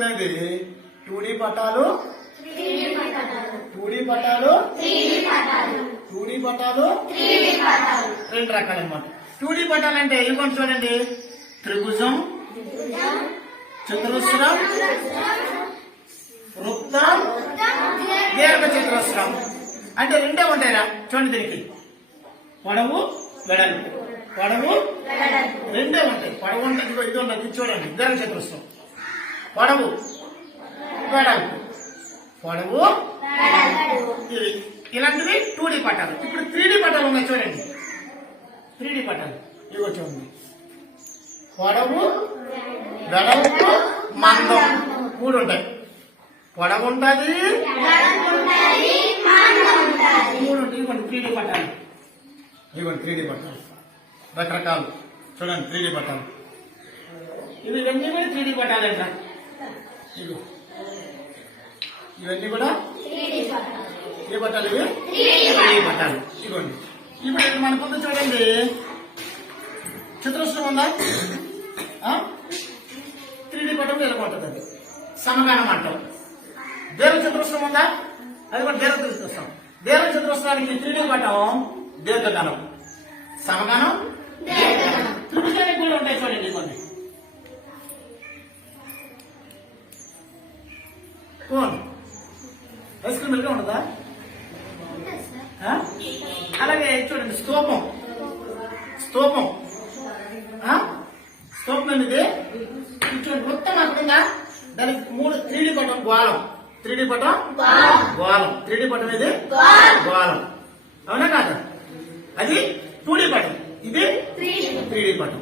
చూడండి 2D పటాలు 2D పటాలు 2D పటాలు రెండు రకాలు అన్నమాట. 2D పటాలు అంటే ఇవ్వండి చూడండి, త్రిభుజం, చతురస్రం, వృత్తం, దీర్ఘ చతురస్రం అంటే రెండే ఉంటాయిరా. చూడండి, దీనికి పొడవు వెడల్పు, పొడవు రెండే ఉంటాయి. పొడవు ఉంటుంది, ఇది ఉన్నది చూడండి, దీర్ఘ చతురస్రం, పొడవు వెడల్పు, పొడవు ఇది ఇలాంటివి 2D పటాలు. ఇప్పుడు 3D పటాలు ఉన్నాయి చూడండి. 3D పటాలు ఇవి చూడండి, పొడవు వెడల్పు మందం మూడు ఉంటాయి. పొడవు ఉంటుంది, మూడు ఉంటాయి. ఇవ్వండి 3D పటాలు, ఇవ్వండి 3D పటాలు రకరకాలు చూడండి. 3D పటాలు ఇవి ఇవన్నీ కూడా 3D పటాలు అంట. ఇవన్నీ కూడా ఏ పట్టాలు? ఇవి 3D పట్టాలు. ఇవ్వండి. ఇప్పుడు మన ముందు చూడండి, చతురస్రం ఉందా? 3D పటం ఎలా ఉంటుంది? అది సమగానం అంటాం. దీర్ఘ చతురస్రం ఉందా? అది కూడా దీర్ఘ చతురస్రం. దీర్ఘ చతురస్రానికి 3D పటం దీర్ఘగణం, సమగానం, త్రిభుజానికి కూడా ఉంటాయి చూడండి. ఇవ్వండి ఐస్ క్రీమ్ ఎల్గా ఉండదా? అలాగే చూడండి, స్తూపం, స్తూపం స్తూపం అనేది చూడండి, మొత్తం అక్కడ దానికి 3D పటం గోళం, 3D పటం గోళం, 3D పటం ఇది గోళం, అవునా కాదా? అది 2D పటం, ఇది 3D పటం.